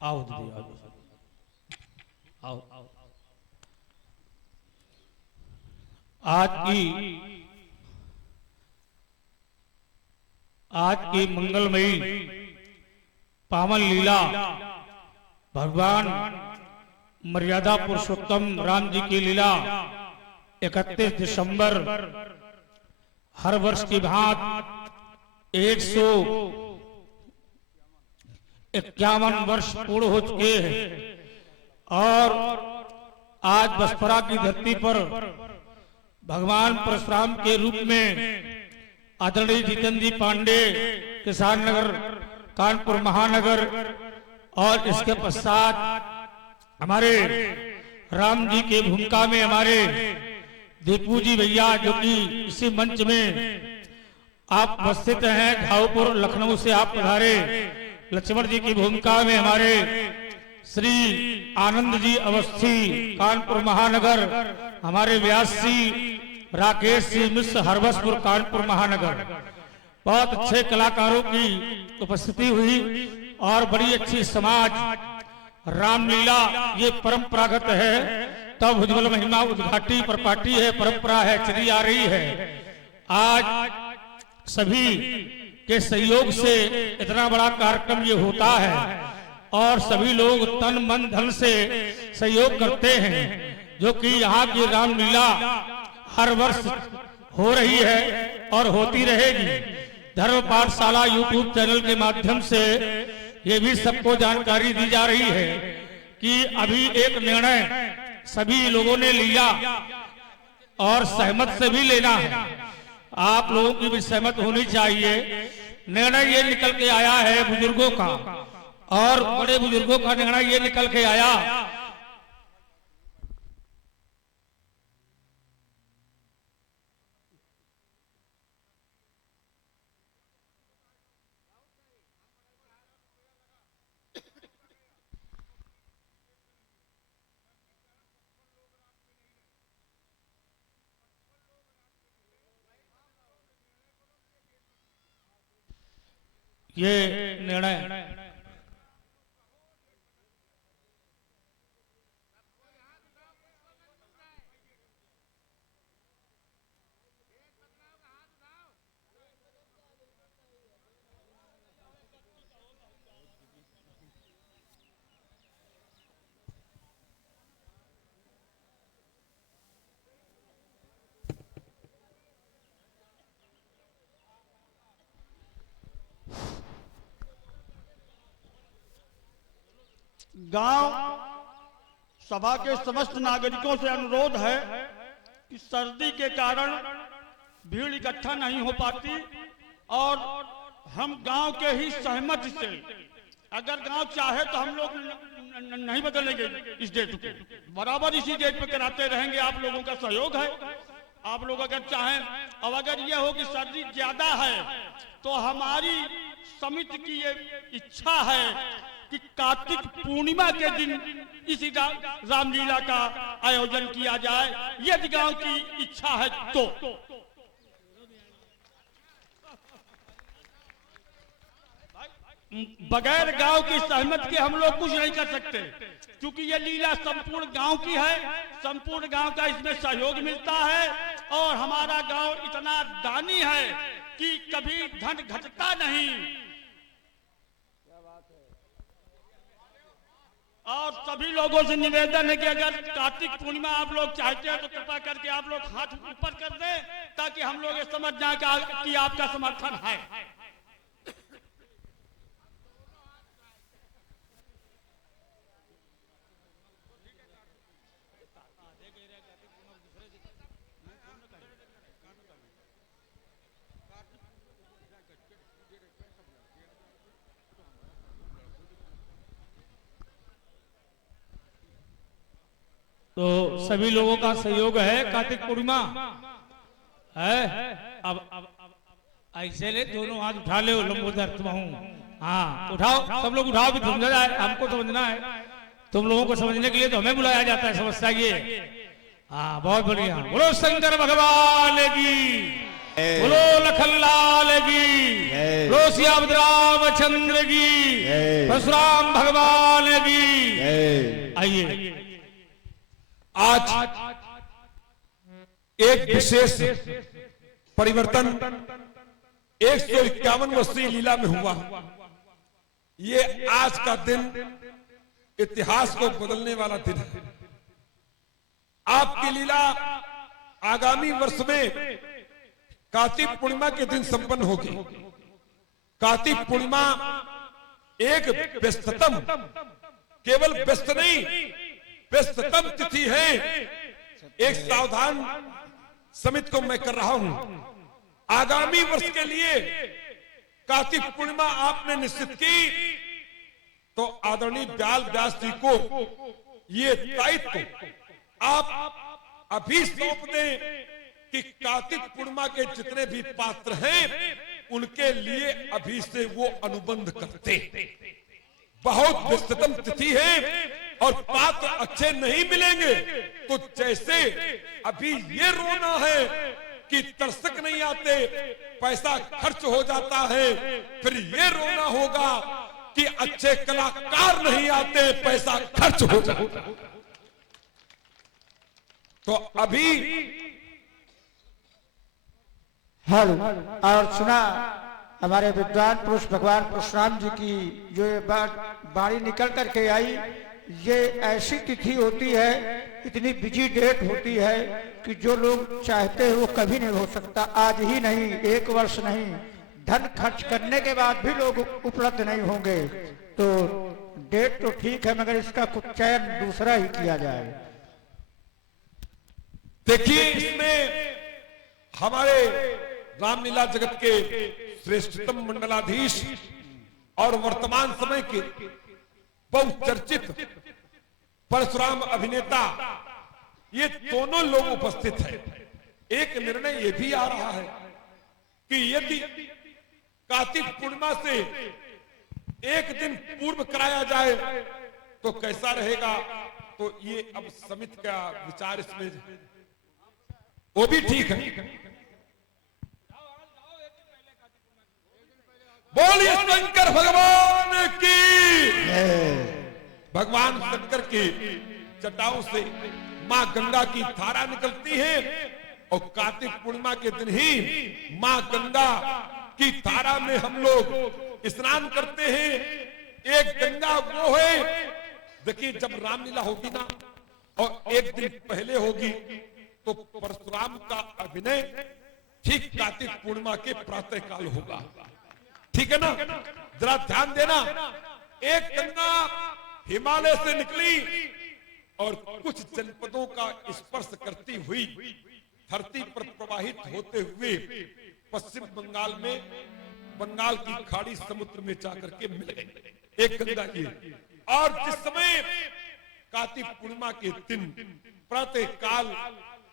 आओ दीदी आओ आओ आओ। आज की मंगलमयी पावन लीला भगवान मर्यादा पुरुषोत्तम राम जी की लीला 31 दिसंबर हर वर्ष की भांति 151 वर्ष पूर्ण हो चुके हैं और आज बसपरा की धरती पर भगवान परशुराम के रूप में आदरणीय जितेंद्र जी पांडे किसान नगर कानपुर महानगर और इसके पश्चात हमारे राम जी के भूमिका में हमारे दीपू जी भैया जो कि इसी मंच में आप उपस्थित हैं। घावपुर लखनऊ से आप पधारे। लक्ष्मण जी की भूमिका में हमारे श्री आनंद जी अवस्थी कानपुर महानगर, हमारे व्यास जी राकेश जी मिश्र हरबसपुर कानपुर महानगर। बहुत अच्छे कलाकारों की उपस्थिति हुई और बड़ी अच्छी समाज रामलीला ये परंपरागत है। तब उज्ज्वल महिमा उद्घाटी परपाटी है, परंपरा है, चली आ रही है। आज सभी के सहयोग से इतना बड़ा कार्यक्रम ये होता है और सभी लोग तन मन धन से सहयोग करते हैं, जो कि यहाँ की रामलीला हर वर्ष हो रही है और होती रहेगी। धर्म पाठशाला यूट्यूब चैनल के माध्यम से ये भी सबको जानकारी दी जा रही है कि अभी एक निर्णय सभी लोगों ने लिया और सहमत से भी लेना है। आप लोगों की भी सहमत होनी चाहिए। निर्णय ये निकल के आया है बुजुर्गों का, और बड़े बुजुर्गों का निर्णय ये निकल के आया ये निर्णय गांव सभा के समस्त नागरिकों से अनुरोध है कि सर्दी के कारण भीड़ इकट्ठा नहीं हो पाती और हम गांव के ही सहमति से, अगर गांव चाहे तो हम लोग नहीं बदलेंगे इस डेट को, बराबर इसी डेट पे कराते रहेंगे। आप लोगों का सहयोग है, आप लोग अगर चाहें। अब अगर ये हो कि सर्दी ज्यादा है तो हमारी समिति की ये इच्छा है कि कार्तिक पूर्णिमा के दिन इसी रामलीला का आयोजन किया जाए, यदि गांव की इच्छा है तो। बगैर गांव की सहमति के हम लोग कुछ नहीं कर सकते, क्योंकि ये लीला संपूर्ण गांव की है, संपूर्ण गांव का इसमें सहयोग मिलता है और हमारा गांव इतना दानी है कि कभी धन घटता नहीं। और सभी लोगों से निवेदन है कि अगर कार्तिक पूर्णिमा आप लोग चाहते हैं तो कृपा करके आप लोग हाथ ऊपर कर दें, ताकि हम लोग ये समझ जाए कि आपका समर्थन है। तो सभी लोगों का सहयोग है। कार्तिक पूर्णिमा है। अब ऐसे ले दोनों हाथ उठा ले लंबोदर तुम हूँ। हाँ उठाओ, सब लोग उठाओ, भी समझा जाए, हमको समझना है। तुम लोगों को समझने के लिए तो हमें बुलाया जाता है, समझता ये। हाँ बहुत बढ़िया। बोलो शंकर भगवान की बोलो लखनलाल की, बोलो सियावर रामचंद्र की, परशुराम भगवान की। आइए आज एक विशेष परिवर्तन 151 वर्षीय लीला में हुआ। ये आज का दिन इतिहास को बदलने वाला दिन है। आपकी लीला आगामी वर्ष में कार्तिक पूर्णिमा के दिन संपन्न होगी। कार्तिक पूर्णिमा एक व्यस्ततम, केवल व्यस्त नहीं, व्यस्ततम तिथि है। एक सावधान समिति को मैं कर रहा हूं। आगामी वर्ष के लिए कार्तिक पूर्णिमा आपने निश्चित की, तो आदरणीय ब्याल व्यास जी को ये दायित्व आप अभी सौंप दें कि कार्तिक पूर्णिमा के जितने भी पात्र हैं उनके लिए अभी से वो अनुबंध करते। बहुत व्यस्ततम तिथि है और पात्र अच्छे नहीं मिलेंगे तो जैसे अभी ये रोना है कि दर्शक नहीं आते, पैसा खर्च हो जाता है, फिर ये रोना होगा कि अच्छे कलाकार नहीं आते, पैसा खर्च हो जाता। तो अभी हेलो और सुना हमारे विद्वान पुरुष भगवान परशुराम जी की जो ये बाणी निकल करके आई। ये ऐसी तिथि होती है, इतनी बिजी डेट होती है कि जो लोग चाहते हैं वो कभी नहीं हो सकता। आज ही नहीं, एक वर्ष नहीं, धन खर्च करने के बाद भी लोग उपलब्ध नहीं होंगे। तो डेट तो ठीक है, मगर इसका कुछ चयन दूसरा ही किया जाए। देखिए, इसमें हमारे रामलीला जगत के श्रेष्ठतम मंडलाधीश और वर्तमान समय के बहुचर्चित परशुराम अभिनेता, ये दोनों लोग उपस्थित हैं। एक निर्णय ये भी आ रहा है कि यदि कार्तिक पूर्णिमा से एक दिन पूर्व कराया जाए तो कैसा रहेगा। तो ये अब समिति का विचार इसमें, वो भी ठीक है। बोलिए शंकर भगवान की। भगवान शंकर की जटाओं से मां गंगा की धारा निकलती है और कार्तिक पूर्णिमा के दिन ही मां गंगा की धारा में हम लोग स्नान करते हैं। एक गंगा वो है, देखिए जब रामलीला होगी ना और एक दिन पहले होगी तो परशुराम का अभिनय ठीक कार्तिक पूर्णिमा के प्रातः काल होगा। ठीक है ना, जरा ध्यान देना। एक गंगा हिमालय से निकली और कुछ जनपदों का स्पर्श करती हुई धरती पर प्रवाहित होते हुए पश्चिम बंगाल में बंगाल की खाड़ी समुद्र में जाकर के मिल गई। एक गंगा ये, और जिस समय कार्तिक पूर्णिमा के दिन प्रातः काल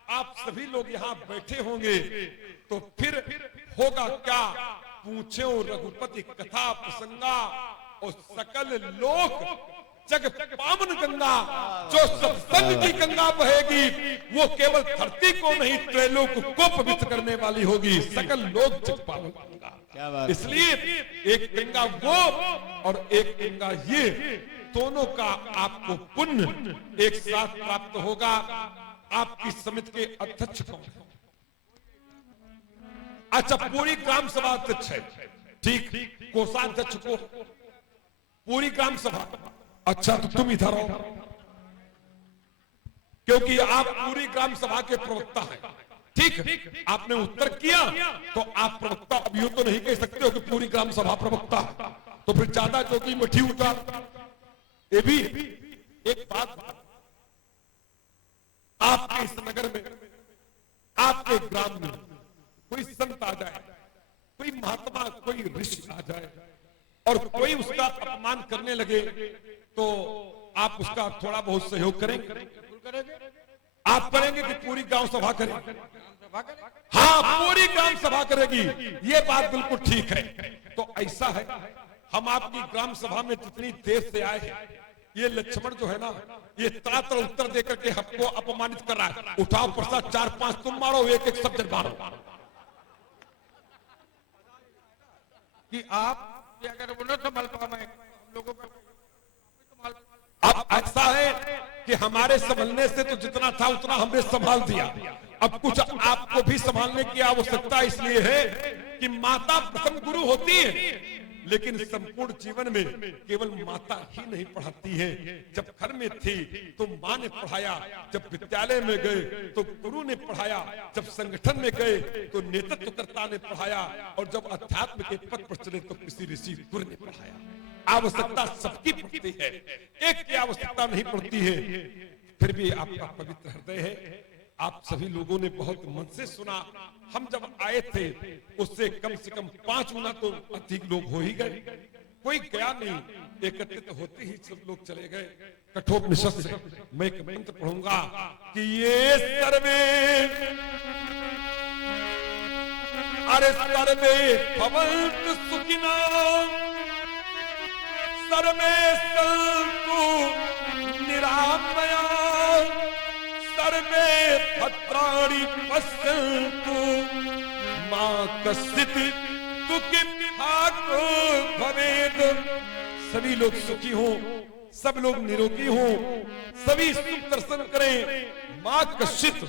आप सभी लोग यहाँ बैठे होंगे तो फिर होगा क्या, पूछो रघुपति कथा प्रसंगा और सकल लोक जग पावन गंगा। जो सत्संग की गंगा बहेगी वो केवल धरती को नहीं त्रैलोक को पवित्र करने वाली होगी। सकल लोक जग पावन गंगा। इसलिए एक गंगा वो और एक गंगा ये, दोनों का आपको पुण्य एक साथ प्राप्त होगा। आपकी समिति के अध्यक्ष कौन है? अच्छा, पूरी ग्राम सभा अध्यक्ष है, ठीक। कोषाध्यक्ष को पूरी ग्राम सभा। अच्छा, तो तुम इधर आओ क्योंकि आप पूरी ग्राम सभा के प्रवक्ता हैं। ठीक, आपने उत्तर किया तो आप प्रवक्ता। अब यूं तो नहीं कह सकते हो कि पूरी ग्राम सभा प्रवक्ता, तो फिर ज्यादा चौकी मठी उतार। ये भी एक बात, आपके इस नगर में, आपके ग्राम में कोई संत आ जाए, कोई महात्मा, कोई ऋषि आ जाए और कोई उसका अपमान करने लगे तो आप उसका थोड़ा बहुत सहयोग करेंगे? आप करेंगे कि पूरी ग्राम सभा करेंगे? हाँ, पूरी ग्राम सभा करेगी। ये बात बिल्कुल ठीक है। तो ऐसा है, हम आपकी ग्राम सभा में जितनी देर से आए हैं, ये लक्ष्मण जो है ना, ये तात्र उत्तर देकर के हमको अपमानित कर रहा है। उठाओ प्रसाद, 4-5 तुम मारो, एक-एक शब्द मारो। कि आप ये अगर वो न संभाल पाए हम लोगों का अब ऐसा है कि हमारे संभलने से तो जितना था उतना हमने संभाल दिया, अब कुछ आपको भी संभालने की आवश्यकता इसलिए है कि माता प्रथम गुरु होती है, लेकिन संपूर्ण जीवन में केवल माता ही नहीं पढ़ाती है। जब घर में थी तो माँ ने पढ़ाया, जब विद्यालय में गए तो गुरु ने पढ़ाया, जब संगठन में गए तो नेतृत्वकर्ता ने पढ़ाया, और जब अध्यात्म के पथ पर चले तो किसी ऋषि गुरु ने पढ़ाया। आवश्यकता सबकी पड़ती है, एक की आवश्यकता नहीं पड़ती है। फिर भी आपका पवित्र हृदय है, आप सभी लोगों ने बहुत मन से सुना। हम जब आए थे उससे कम से कम 5 गुना तो अधिक लोग हो ही गए, कोई गया नहीं, एकत्रित होते ही सब लोग चले गए। कठोपनिषद से मैं एक मंत्र पढ़ूंगा कि ये सर्वे अरे सर्वे भवन्तु सुखिनः सर्वे सन्तु निरामयाः सर्वे भद्राणि पश्यन्तु मा कश्चित् दुःखभाग् भवेत्। सभी लोग सुखी हों, सब लोग निरोगी हों, सभी सुख दर्शन करें। माँ कश्चित्,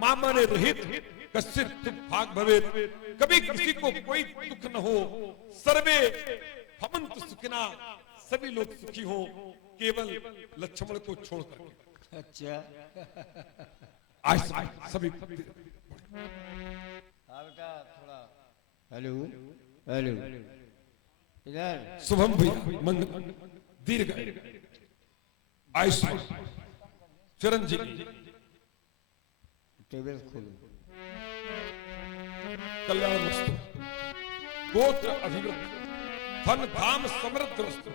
माँ माने रहित, कश्चित् दुःखभाग् भवेत्, कभी किसी को कोई दुख न हो। सर्वे भवन्तु सुखिनः, सभी लोग सुखी हों, केवल लक्ष्मण को छोड़कर। अच्छा, आज सभी थोड़ा हेलो हेलो इधर शुभम भैया, मंगल, दीर्घ आयुष्मान, चिरंजीवी, टेबल खोलो, कल्याण मस्तु, गोत्र अभिवृद्धि, धन धाम समृद्ध वस्तु।